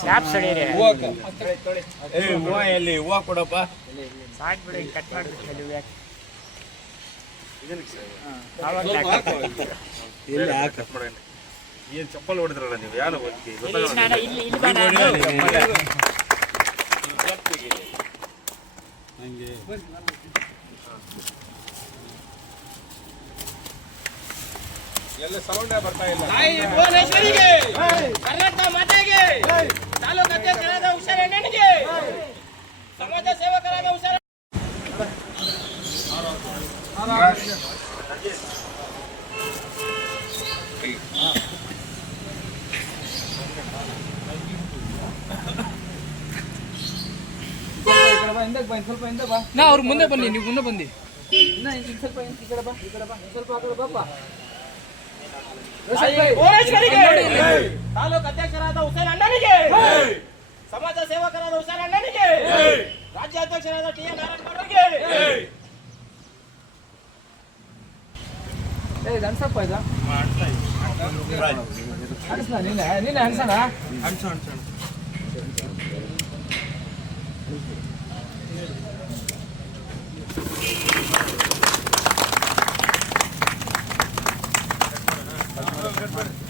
Sap ಸಡೀರಿ ಏ ಹೂವ ಎಲ್ಲಿ? ಹೂವ ಕೊಡಪ್ಪ. ಸಾಕ್ ಬಿಡಿ ಕಟ್ ಮಾಡ್ಬಿಟ್ಟು ಸ್ವಲ್ಪ ಹಾಕು. ಎಲ್ಲಿ ಹಾಕ? ಏನ್ ಚಪ್ಪಲ್ ಹೊಡೆದ್ರಲ್ಲ ನೀವು? ಯಾರು ಒದ್ಗಿ ಇಲ್ಲಿ ಇಲ್ಲಿ ಬೇಡ. ಹಂಗೆ. ಎಲ್ಲ ಸೌಂಡೇ ಬರ್ತಾ ಇಲ್ಲ. ಭುವನೇಶ್ವರಿಗೆ. ಕರ್ನಾಟಕ ಮಾತೆಗೆ. ತಾಲೂಕು ಅಧ್ಯಕ್ಷರಾದ ಹುಷಾರಣ್ಣನಿಗೆ. ಸಮಾಜ ಸೇವಕರಾದ ಹುಷಾರ ನಾ ಅವ್ರು ಮುಂದೆ ಬನ್ನಿ ನೀವು ಮುಂದೆ ಬಂದಿ ಇನ್ನ ಸ್ವಲ್ಪ ಈ ಕಡೆ ಬಾ ಈ ಕಡೆ ಬಾ ಸ್ವಲ್ಪ ಆ ಕಡೆ ಭುವನೇಶ್ವರಿಗೆ ತಾಲೂಕು ಅಧ್ಯಕ್ಷರಾದ ಹುಸೇನ್ ಅಣ್ಣನಿಗೆ! ಸಮಾಜ ಸೇವಕರಾದ ಹುಸೇನ್ ಅಣ್ಣನಿಗೆ! ರಾಜ್ಯಾಧ್ಯಕ್ಷರಾದ ಟಿ ಎನ್ ನಾರಾಯಣ ಅವರಿಗೆ ಏ ಇದು. ಅನ್ಸಪ್ಪ ಇದು ಅನ್ಸ ನೀನೆ ನೀನೆ ಅನ್ಸಣ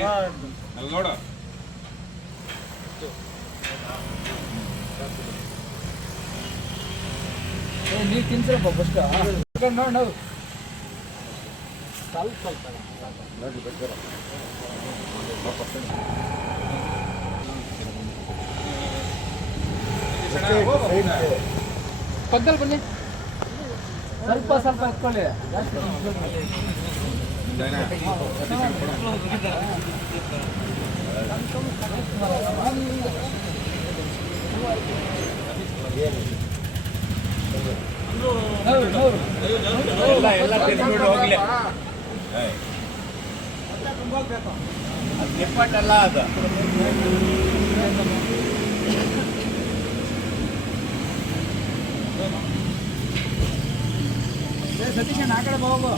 ಅಲ್ಲಿ ನೋಡು. ಏ ನೀರು ತಿನ್ಸರಪ್ಪ ಫಸ್ಟ್ ನೋಡಿ ನೋಡು. ಸ್ವಲ್ಪ ಸ್ವಲ್ಪ ಪಕ್ಕದಲ್ಲಿ ಬನ್ನಿ. ಸ್ವಲ್ಪ ಸ್ವಲ್ಪ ಎತ್ಕೊಳ್ಳಿ ಜಾಸ್ತಿ ತಿನ್ಸ್ಬೇಡಿ. ನೂರು, ನೂರು. ಎಲ್ಲ ತಿನ್ಬಿಟ್ಟು ಹೋಗ್ಲಿ ನಿಪ್ಪಟ್ಟಲ್ಲ ಅದು ಸತೀಶ್ ಅಣ್ಣ, ಆ ಕಡೆ ಹೋಗು.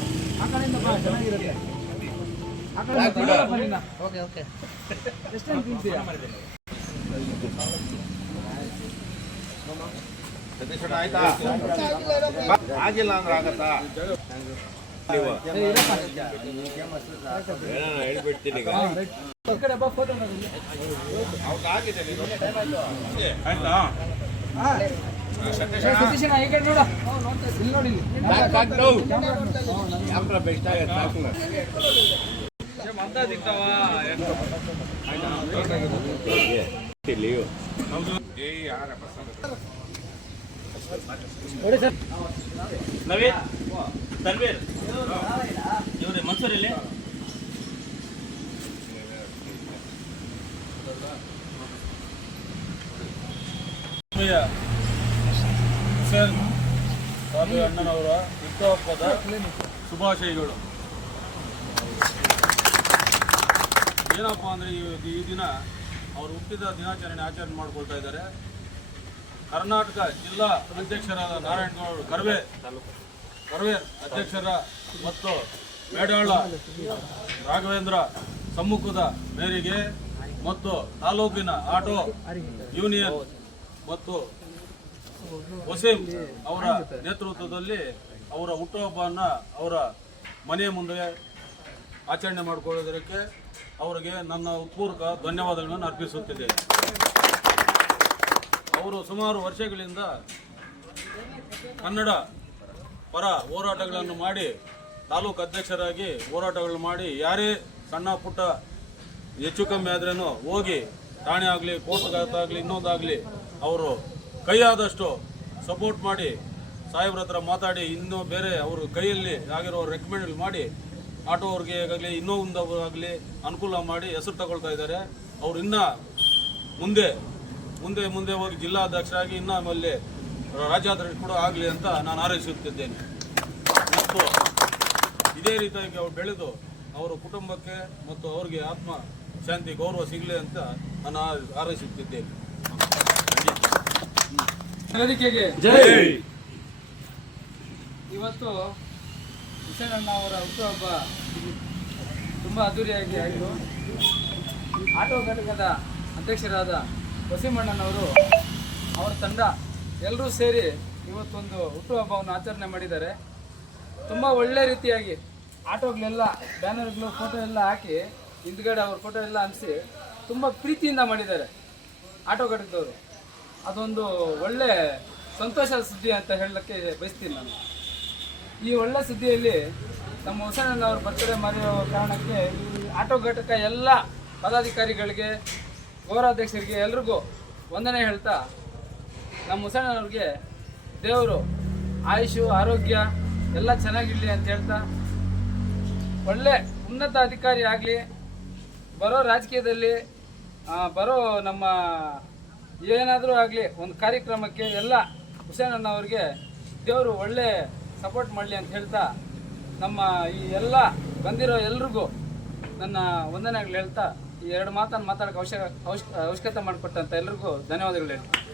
ಆಗಿಲ್ಲ ಅಂದ್ರೆ ಆಗತ್ತಾ. ಹೇಳ್ಬಿಡ್ತೀನಿ ಆಯ್ತಾ? ನವೀನ್ ತನ್ವೀರ್ ಇವ್ರಿ ಮನ್ಸೂರ್ ಇಲ್ಲಿ ಸರ್ ಬಾಬು ಅಣ್ಣನವರ ಹುಟ್ಟುಹಬ್ಬದ ಶುಭಾಶಯಗಳು. ಏನಪ್ಪ ಅಂದರೆ ಈ ದಿನ ಅವರು ಹುಟ್ಟಿದ ದಿನಾಚರಣೆ ಆಚರಣೆ ಮಾಡ್ಕೊಳ್ತಾ ಇದ್ದಾರೆ. ಕರ್ನಾಟಕ ಜಿಲ್ಲಾ ಅಧ್ಯಕ್ಷರಾದ ನಾರಾಯಣಗೌಡ ಕರ್ವೆ ಕರ್ವೆ ಅಧ್ಯಕ್ಷರ ಮತ್ತು ಮೇಡಾಳ ರಾಘವೇಂದ್ರ ಸಮ್ಮುಖದ ಮೇರೆಗೆ ಮತ್ತು ತಾಲೂಕಿನ ಆಟೋ ಯೂನಿಯನ್ ಮತ್ತು ವಸೀಂ ಅವರ ನೇತೃತ್ವದಲ್ಲಿ ಅವರ ಹುಟ್ಟುಹಬ್ಬವನ್ನು ಅವರ ಮನೆಯ ಮುಂದೆ ಆಚರಣೆ ಮಾಡಿಕೊಳ್ಳೋದಕ್ಕೆ ಅವರಿಗೆ ನನ್ನ ಉತ್ಪೂರ್ವಕ ಧನ್ಯವಾದಗಳನ್ನು ಅರ್ಪಿಸುತ್ತಿದ್ದೇನೆ ಅವರು ಸುಮಾರು ವರ್ಷಗಳಿಂದ ಕನ್ನಡ ಪರ ಹೋರಾಟಗಳನ್ನು ಮಾಡಿ ತಾಲೂಕು ಅಧ್ಯಕ್ಷರಾಗಿ ಹೋರಾಟಗಳನ್ನು ಮಾಡಿ ಯಾರೇ ಸಣ್ಣ ಪುಟ್ಟ ಹೆಚ್ಚು ಕಮ್ಮಿ ಆದ್ರೂ ಹೋಗಿ ಠಾಣೆ ಆಗಲಿ ಕೋರ್ಟ್ಗಾಗಲಿ ಇನ್ನೊಂದಾಗಲಿ ಅವರು ಕೈಯಾದಷ್ಟು ಸಪೋರ್ಟ್ ಮಾಡಿ, ಸಾಹೇಬ್ರ ಹತ್ರ ಮಾತಾಡಿ, ಇನ್ನೂ ಬೇರೆ ಅವರು ಕೈಯಲ್ಲಿ ಆಗಿರೋ ರೆಕಮೆಂಡ್ ಮಾಡಿ, ಆಟೋ ಅವ್ರಿಗೆ ಆಗಲಿ ಇನ್ನೊಂದು ಆಗಲಿ ಅನುಕೂಲ ಮಾಡಿ ಹೆಸರು ತಗೊಳ್ತಾ ಇದ್ದಾರೆ. ಅವ್ರು ಇನ್ನೂ ಮುಂದೆ ಮುಂದೆ ಮುಂದೆ ಹೋಗಿ ಜಿಲ್ಲಾಧ್ಯಕ್ಷರಾಗಿ ಇನ್ನೂ ಆಮೇಲೆ ರಾಜ್ಯಾಧ್ಯಕ್ಷ ಕೂಡ ಆಗಲಿ ಅಂತ ನಾನು ಆರೈಸುತ್ತಿದ್ದೇನೆ ಮತ್ತು ಇದೇ ರೀತಿಯಾಗಿ ಅವ್ರು ಬೆಳೆದು ಅವರ ಕುಟುಂಬಕ್ಕೆ ಮತ್ತು ಅವ್ರಿಗೆ ಆತ್ಮ ಶಾಂತಿ, ಗೌರವ ಸಿಗಲಿ ಅಂತ ನಾನು ಹಾರೈಸುತ್ತಿದ್ದೇನೆ. ವೇದಿಕೆಗೆ ಇವತ್ತು ಹುಸೇನಣ್ಣ ಅವರ ಹುಟ್ಟುಹಬ್ಬ ತುಂಬ ಅದ್ದೂರಿಯಾಗಿ ಆಯಿತು. ಆಟೋ ಘಟಕದ ಅಧ್ಯಕ್ಷರಾದ ವಸೀಮಣ್ಣನವರು ಅವರ ತಂಡ ಎಲ್ಲರೂ ಸೇರಿ ಇವತ್ತೊಂದು ಹುಟ್ಟುಹಬ್ಬವನ್ನು ಆಚರಣೆ ಮಾಡಿದ್ದಾರೆ. ತುಂಬ ಒಳ್ಳೆ ರೀತಿಯಾಗಿ ಆಟೋಗಳೆಲ್ಲ ಬ್ಯಾನರ್ಗಳು ಫೋಟೋ ಎಲ್ಲ ಹಾಕಿ ಹಿಂದ್ಗಡೆ ಅವ್ರ ಫೋಟೋ ಎಲ್ಲ ಅನಿಸಿ ತುಂಬ ಪ್ರೀತಿಯಿಂದ ಮಾಡಿದ್ದಾರೆ ಆಟೋ ಘಟಕದವರು. ಅದೊಂದು ಒಳ್ಳೆ ಸಂತೋಷದ ಸುದ್ದಿ ಅಂತ ಹೇಳಲಿಕ್ಕೆ ಬಯಸ್ತೀನಿ ನಾನು. ಈ ಒಳ್ಳೆ ಸುದ್ದಿಯಲ್ಲಿ ನಮ್ಮ ಹುಸೇನಣ್ಣ ಅವರು ಬರ್ತಡೇ ಮಾಡಿರೋ ಕಾರಣಕ್ಕೆ ಆಟೋ ಘಟಕ ಎಲ್ಲ ಪದಾಧಿಕಾರಿಗಳಿಗೆ ಗೌರವಾಧ್ಯಕ್ಷರಿಗೆ ಎಲ್ರಿಗೂ ವಂದನೆ ಹೇಳ್ತಾ ನಮ್ಮ ಹುಸೇನವ್ರಿಗೆ ದೇವರು ಆಯುಷು, ಆರೋಗ್ಯ ಎಲ್ಲ ಚೆನ್ನಾಗಿರಲಿ ಅಂತ ಹೇಳ್ತಾ ಒಳ್ಳೆ ಉನ್ನತ ಅಧಿಕಾರಿ ಆಗಲಿ, ಬರೋ ರಾಜಕೀಯದಲ್ಲಿ ಬರೋ ನಮ್ಮ ಏನಾದರೂ ಆಗಲಿ, ಒಂದು ಕಾರ್ಯಕ್ರಮಕ್ಕೆ ಎಲ್ಲ ಹುಸೇನಣ್ಣ ಅವರಿಗೆ ದೇವರು ಒಳ್ಳೆ ಸಪೋರ್ಟ್ ಮಾಡಲಿ ಅಂತ ಹೇಳ್ತಾ ನಮ್ಮ ಈ ಎಲ್ಲ ಬಂದಿರೋ ಎಲ್ರಿಗೂ ನನ್ನ ವಂದನೆಗಳು ಹೇಳ್ತಾ ಈ ಎರಡು ಮಾತನ್ನು ಮಾತಾಡೋಕೆ ಅವಶ್ಯಕ ಅವಶ್ಯ ಅವಶ್ಯಕತೆ ಮಾಡಿಕೊಟ್ಟಂಥ ಎಲ್ರಿಗೂ ಧನ್ಯವಾದಗಳು ಹೇಳ್ತೀನಿ.